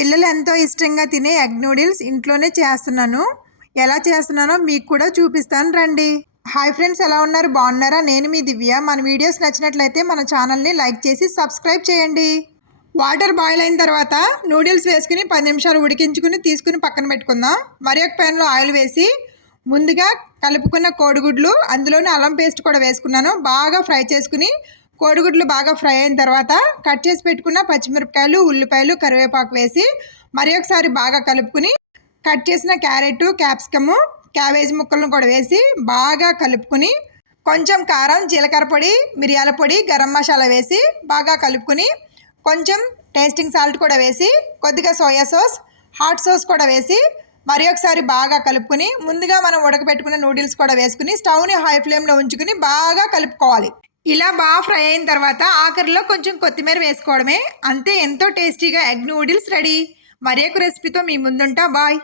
పిల్లలు ఎంతో ఇష్టంగా తినే ఎగ్ నూడిల్స్ ఇంట్లోనే చేస్తున్నాను. ఎలా చేస్తున్నానో మీకు కూడా చూపిస్తాను రండి. హాయ్ ఫ్రెండ్స్, ఎలా ఉన్నారు? బాగున్నారా? నేను మీ దివ్య. మన వీడియోస్ నచ్చినట్లయితే మన ఛానల్ని లైక్ చేసి సబ్స్క్రైబ్ చేయండి. వాటర్ బాయిల్ అయిన తర్వాత నూడిల్స్ వేసుకుని 10 నిమిషాలు ఉడికించుకుని తీసుకుని పక్కన పెట్టుకుందాం. మరి ఒక ప్యాన్లో ఆయిల్ వేసి ముందుగా కలుపుకున్న కోడిగుడ్లు, అందులోనే అల్లం పేస్ట్ కూడా వేసుకున్నాను. బాగా ఫ్రై చేసుకుని కోడిగుడ్లు బాగా ఫ్రై అయిన తర్వాత కట్ చేసి పెట్టుకున్న పచ్చిమిరపకాయలు, ఉల్లిపాయలు, కరివేపాకు వేసి మరి ఒకసారి బాగా కలుపుకుని కట్ చేసిన క్యారెట్, క్యాప్సికము, క్యాబేజ్ ముక్కలను కూడా వేసి బాగా కలుపుకుని కొంచెం కారం, జీలకర్ర పొడి, మిరియాల పొడి, గరం మసాలా వేసి బాగా కలుపుకుని కొంచెం టేస్టింగ్ సాల్ట్ కూడా వేసి కొద్దిగా సోయా సాస్, హాట్ సాస్ కూడా వేసి మరి ఒకసారి బాగా కలుపుకుని ముందుగా మనం ఉడకబెట్టుకున్న నూడిల్స్ కూడా వేసుకుని స్టవ్ని హై ఫ్లేమ్లో ఉంచుకుని బాగా కలుపుకోవాలి. ఇలా బాగా ఫ్రై అయిన తర్వాత ఆఖరిలో కొంచెం కొత్తిమీర వేసుకోవడమే. అంతే, ఎంతో టేస్టీగా ఎగ్ నూడిల్స్ రెడీ. మరి ఒక రెసిపీతో మీ ముందుంటా. బాయ్.